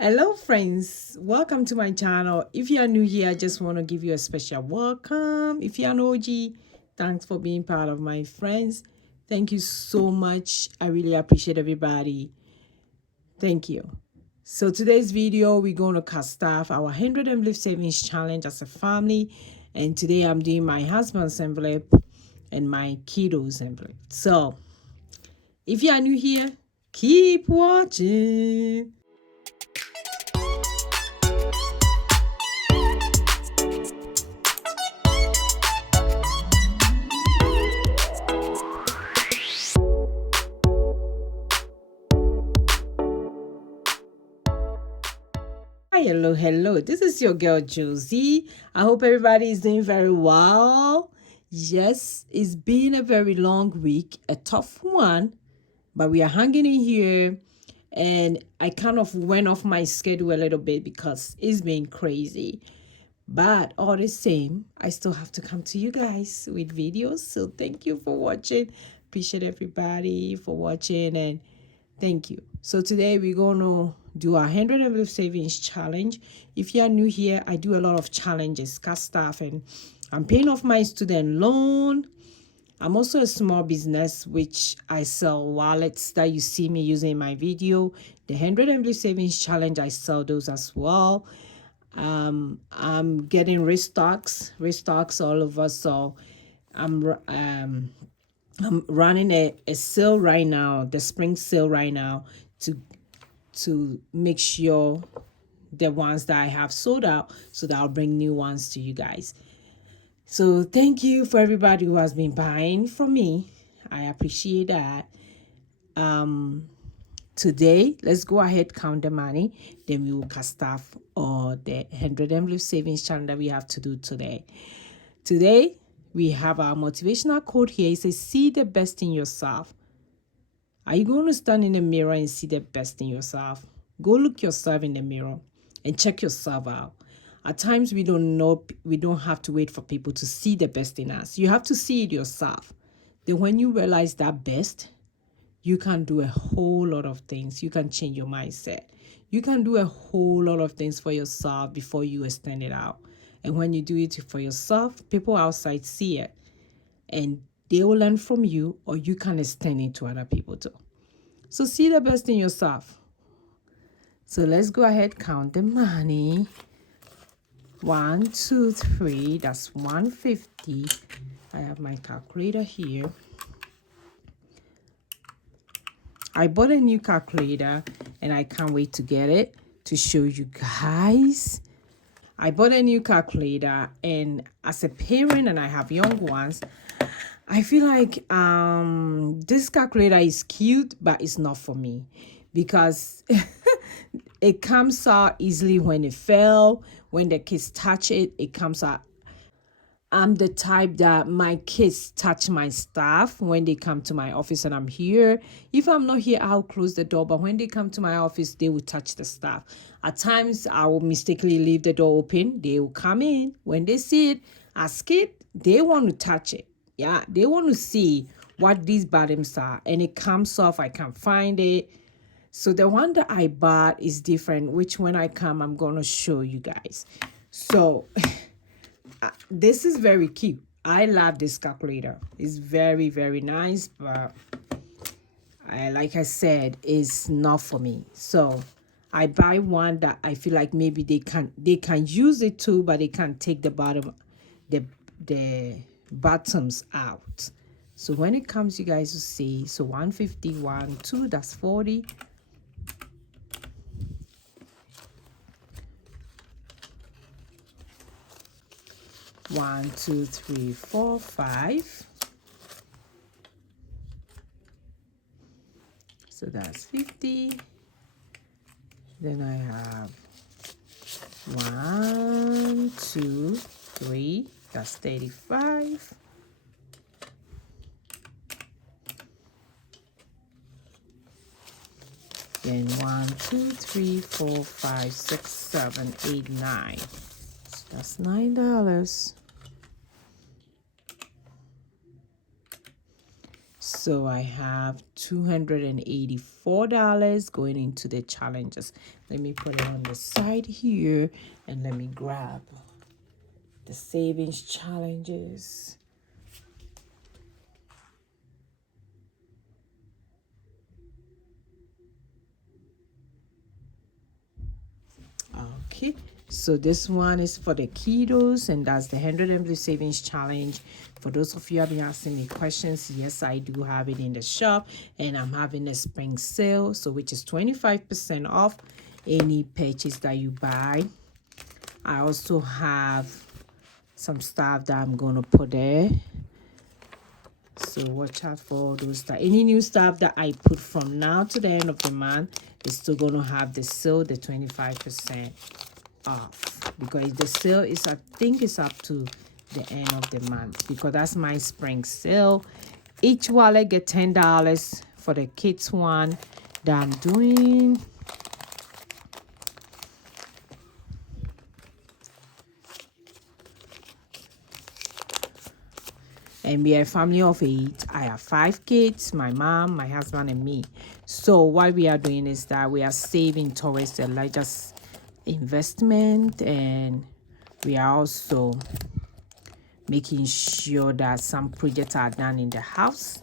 Hello friends, welcome to my channel. If you are new here, I just want to give you a special welcome. If you are an OG, thanks for being part of my friends. Thank you so much. I really appreciate everybody. Thank you. So today's video, we're going to cast off our 100 envelope savings challenge as a family. And today I'm doing my husband's envelope and my kiddo's envelope. So if you are new here, keep watching. Hi, hello. This is your girl Josy. I hope everybody is doing very well. Yes, it's been a very long week, a tough one, but we are hanging in here. And I kind of went off my schedule a little bit because it's been crazy. But all the same, I still have to come to you guys with videos. So thank you for watching. Appreciate everybody for watching and thank you. So today we're going to do our 100 envelope savings challenge. If you are new here, I do a lot of challenges, cast stuff, and I'm paying off my student loan. I'm also a small business, which I sell wallets that you see me using in my video. The 100 envelope savings challenge, I sell those as well. I'm getting restocks all over. So I'm running a sale right now, the spring sale right now, to make sure the ones that I have sold out so that I'll bring new ones to you guys. So thank you for everybody who has been buying from me. I appreciate that. Today, let's go ahead, count the money. Then we will cast off the 100 envelope savings challenge that we have to do today. Today, we have our motivational quote here. It says, see the best in yourself. Are you going to stand in the mirror and see the best in yourself? Go look yourself in the mirror and check yourself out. At times, we don't have to wait for people to see the best in us. You have to see it yourself. Then when you realize that best, you can do a whole lot of things. You can change your mindset. You can do a whole lot of things for yourself before you extend it out. And when you do it for yourself, people outside see it and they will learn from you, or you can extend it to other people too. So see the best in yourself. So let's go ahead, count the money. 1, 2, 3, that's 150. I have my calculator here. I bought a new calculator and I can't wait to get it to show you guys. I bought a new calculator, and as a parent and I have young ones, I feel like this calculator is cute, but it's not for me because it comes out easily when it fell. When the kids touch it, it comes out. I'm the type that my kids touch my stuff when they come to my office and I'm here. If I'm not here, I'll close the door. But when they come to my office, they will touch the stuff. At times, I will mistakenly leave the door open. They will come in. When they see it, ask it, they want to touch it. Yeah, they want to see what these bottoms are. And it comes off. I can't find it. So the one that I bought is different, which when I come, I'm going to show you guys. So this is very cute. I love this calculator. It's very, very nice, but like I said, it's not for me. So I buy one that I feel like maybe they can use it too, but they can't take the bottoms out. So when it comes, you guys will see. So 151, 2, that's 40. 1, 2, 3, 4, 5. So that's 50. Then I have 1, 2, 3. That's 35. Then 1, 2, 3, 4, 5, 6, 7, 8, 9. So that's $9. So I have $284 going into the challenges. Let me put it on the side here and let me grab the savings challenges. Okay, so this one is for the ketos, and that's the 100 MB savings challenge. For those of you who have been asking me questions, yes, I do have it in the shop, and I'm having a spring sale, so which is 25% off any purchase that you buy. I also have some stuff that I'm gonna put there, so watch out for all those stuff. Any new stuff that I put from now to the end of the month is still gonna have the sale, the 25% off, because the sale is, I think it's up to the end of the month, because that's my spring sale. Each wallet get $10 for the kids one that I'm doing. And we are a family of 8. I have 5 kids, my mom, my husband, and me. So what we are doing is that we are saving towards the largest investment, and we are also making sure that some projects are done in the house.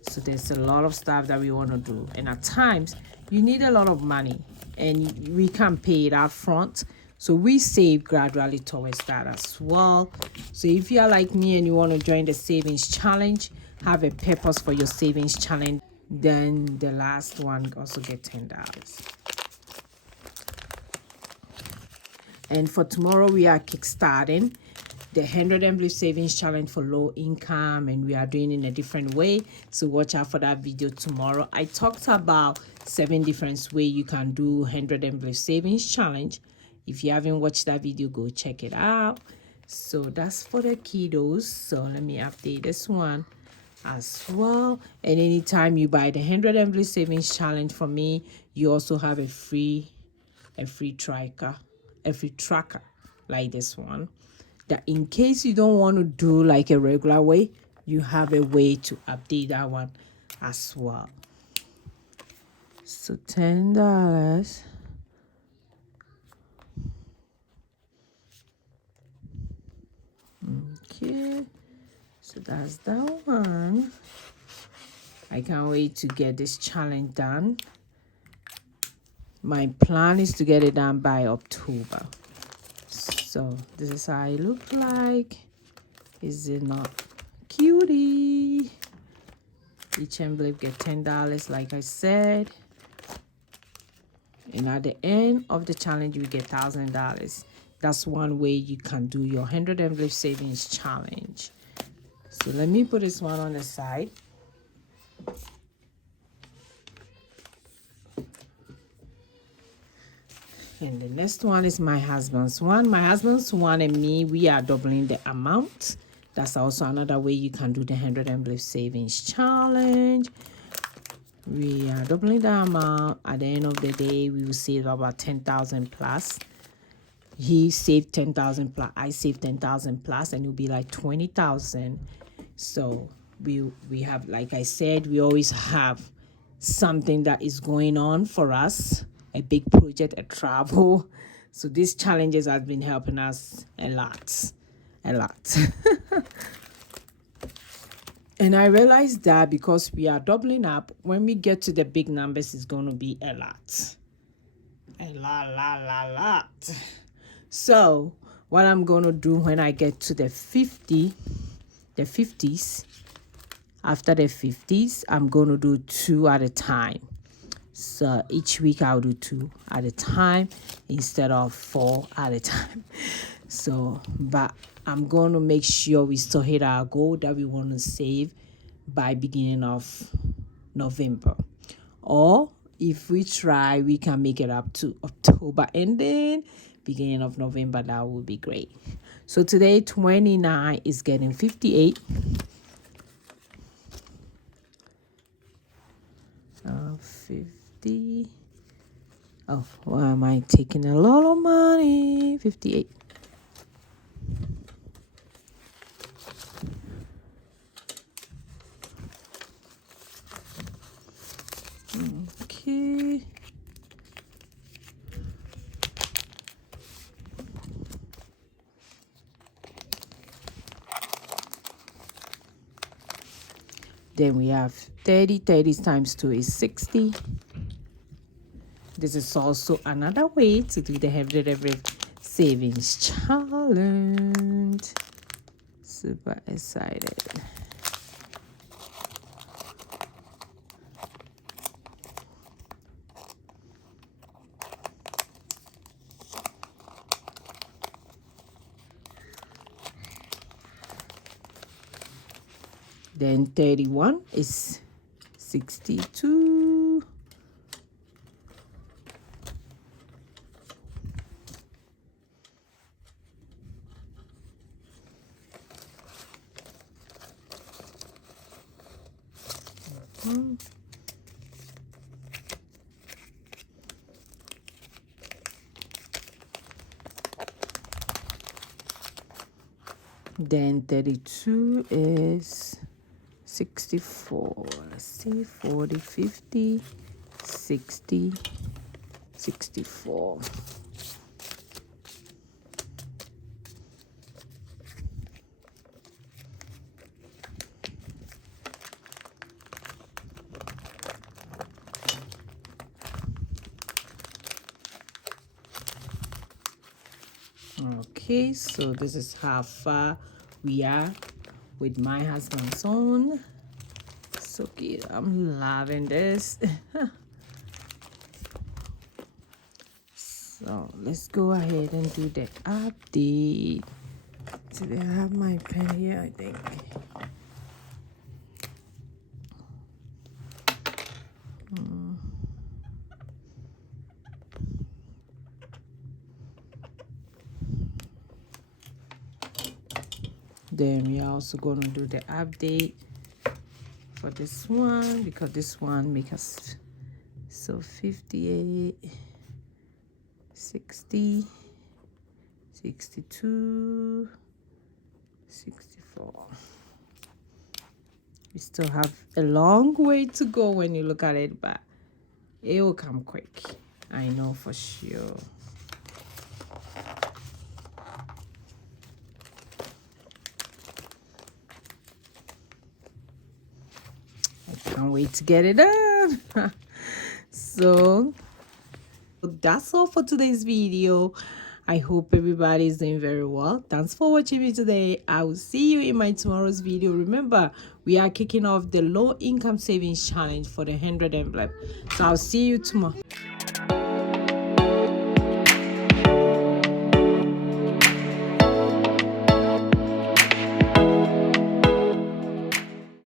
So there's a lot of stuff that we want to do, and at times you need a lot of money and we can't pay it up front, so we save gradually towards that as well. So if you are like me and you want to join the savings challenge, have a purpose for your savings challenge, then the last one also get $10. And for tomorrow, we are kickstarting the 100 MB savings challenge for low income, and we are doing it in a different way. So watch out for that video tomorrow. I talked about 7 different ways you can do 100 MB savings challenge. If you haven't watched that video, go check it out. So that's for the ketos. So let me update this one as well. And anytime you buy the 100 MB savings challenge from me, you also have a free tracker like this one, that in case you don't want to do like a regular way, you have a way to update that one as well. So $10. Okay, so that's that one. I can't wait to get this challenge done. My plan is to get it done by October. So this is how it look like. Is it not cutie? Each envelope get $10, like I said. And at the end of the challenge, you get $1,000. That's one way you can do your 100 envelope savings challenge. So let me put this one on the side. And the next one is my husband's one. My husband's one and me, we are doubling the amount. That's also another way you can do the 100 envelope savings challenge. We are doubling the amount. At the end of the day, we will save about 10,000 plus. He saved 10,000 plus. I saved 10,000 plus, and it'll be like 20,000. So we have, like I said, we always have something that is going on for us, a big project, a travel. So these challenges have been helping us a lot. And I realized that because we are doubling up, when we get to the big numbers, it's going to be a lot. A lot. So what I'm going to do when I get to the 50s, after the 50s, I'm going to do 2 at a time. So each week I'll do 2 at a time instead of 4 at a time. So, but I'm going to make sure we still hit our goal that we want to save by beginning of November. Or if we try, we can make it up to October and then beginning of November. That would be great. So today 29 is getting 58. 50. Oh, why am I taking a lot of money? 58. Then we have 30. 30 times 2 is 60. This is also another way to do the 100 every savings challenge. Super excited. Then 31 is 62. Then 32 is 64. Let's see, 40, 50, 60, 64. Okay, so this is how far we are with my husband's son. So cute. I'm loving this. So let's go ahead and do the update. Today I have my pen here, I think. Then we are also going to do the update for this one, because this one makes us so 58, 60, 62, 64. We still have a long way to go when you look at it, but it will come quick. I know for sure. Can't wait to get it done. So that's all for today's video. I hope everybody is doing very well. Thanks for watching me today. I will see you in my tomorrow's video. Remember, we are kicking off the low income savings challenge for the 100 envelope. So I'll see you tomorrow.